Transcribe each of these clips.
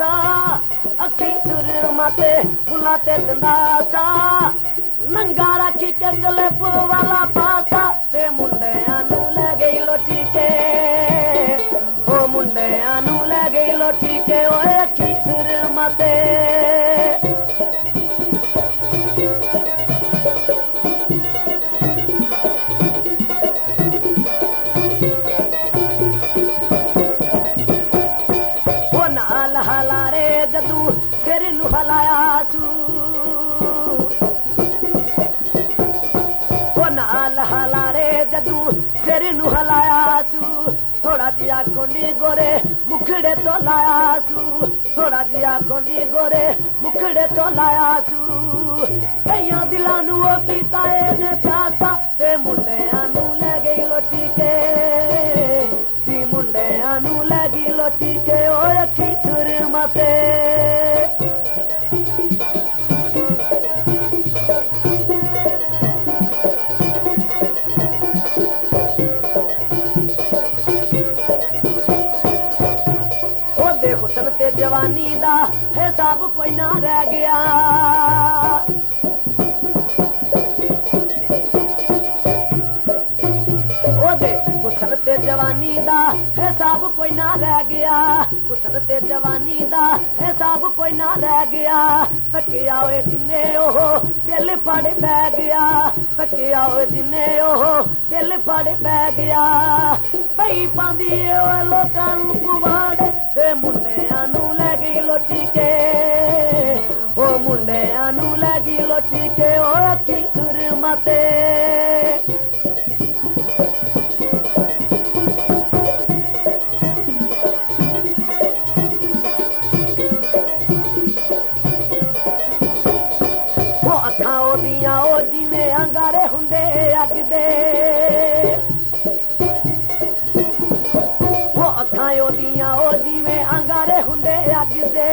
सा अखी सुरमा ते बुला ते दिंदा सा नंगा रखी के कलेप वाला पासा ते मुंडियां नू ले गई लोटी के हो मुंडियां नू ले गई लोटी के ओए अखी सुरमा ते हलारे जदू सिर नू हलाया सू नाल हलारे जदू सिर नू हलाया सू थोड़ा जिया कोंडी गोरे मुखड़े तो लाया सू थोड़ा जिया कोंडी गोरे मुखड़े तो लाया सू कईयां दिलां नू ओ कीता ने प्यासा ते मुंडियां नू ले गई लोटी के जी मुंडियां नू ले गई लोटी के ओ अखी सुरमा ते हुसन ते जवानी दा हिसाब कोई ना रह गया ओदे हुसन ते जवानी दा हिसाब कोई ना रह गया हुसन ते जवानी दा हिसाब कोई ना रह गया तकिया होए जिन्ने ओहो दिल फड़ बह गया तकिया होए जिन्ने ओहो दिल फड़ बह गया पई पांदी ओए लोकां नू कुवाड़े ते मुंडियां नू ले गई लोटी के हो मुंडियां नू ले गई लोटी के ओ अखी सुरमा ते वो अखां ओदियां ओ जिवें अंगारे हुंदे अग दे अखां ओदियां ओ जिवें अंगारे हुंदे अग दे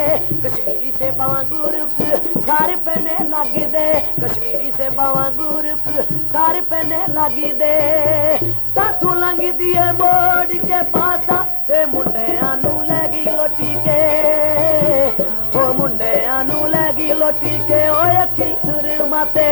कश्मीरी से बांगुरुक सारे पहने लगी दे कश्मीरी से बांगुरुक सारे पहने लगी दे साथों लंघी दिए मोड़ के पासा ते मुंडियां नू ले गई लोटी के ओ मुंडियां नू ले गई लोटी के ओ अखी सुरमा ते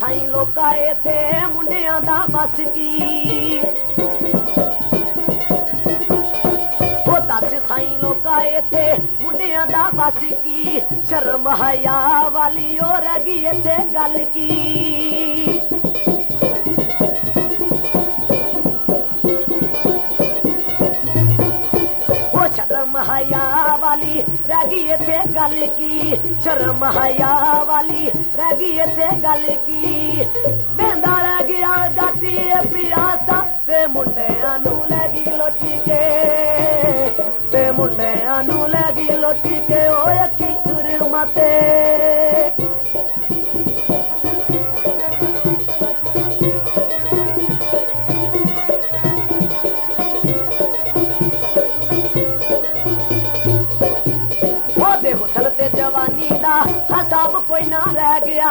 साई लोका इथे मुंडियां दा बस की ओ दस साई लोका इथे मुंडियां दा बस की शर्म हया वाली ओ रह गई इथे गल की शर्म हया वाली रह गई इथे गल की शर्म हया वाली रह गई इथे गल की बेंदा रह गया जाती पियासा ते मुंडियां नू ले गई लोटी के ते मुंडियां नू ले गई लोटी के ओ अखी सुरमा ते हुसन ते जवानी दा हिसाब कोई ना रह गया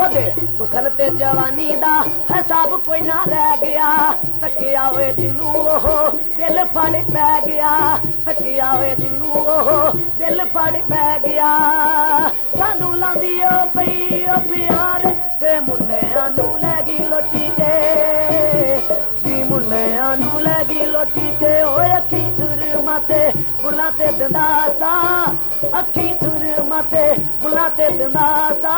ओदे हुसन ते जवानी दा हिसाब कोई ना रह गया तकिया होए जिन्नू ओहो दिल फड़ बह गया तकिया होए जिन्नू ओहो दिल फड़ बह गया सानू लांदी ओ पई ओ प्यार ते मुंडियां नू ले गई लोटी के मुंडियां नू ले गई लोटी के ओ अखी सुरमा ते बुला ते दिंदा सा अखी सुरमा ते बुला ते दिंदा सा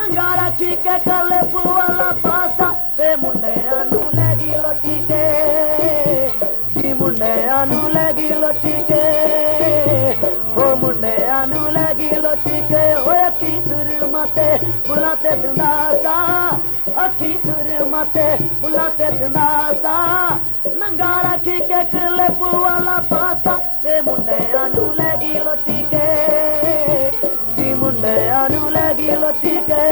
नंगा रखी के कलेप वाला पासा ते मुंडियां नू ले गई लोटी के जी मुंडियां नू ले गई लोटी के ओ मुंडियां नू ले गई लोटी के ओ अखी सुरमा ते बुला ते दिंदा सा अखी सुरमा ते बुला ते दिंदा सा नंगा रखी के कलेप वाला पासा ते मुंडियां नू ले गई लोटी के जी मुंडियां नू ले गई लोटी के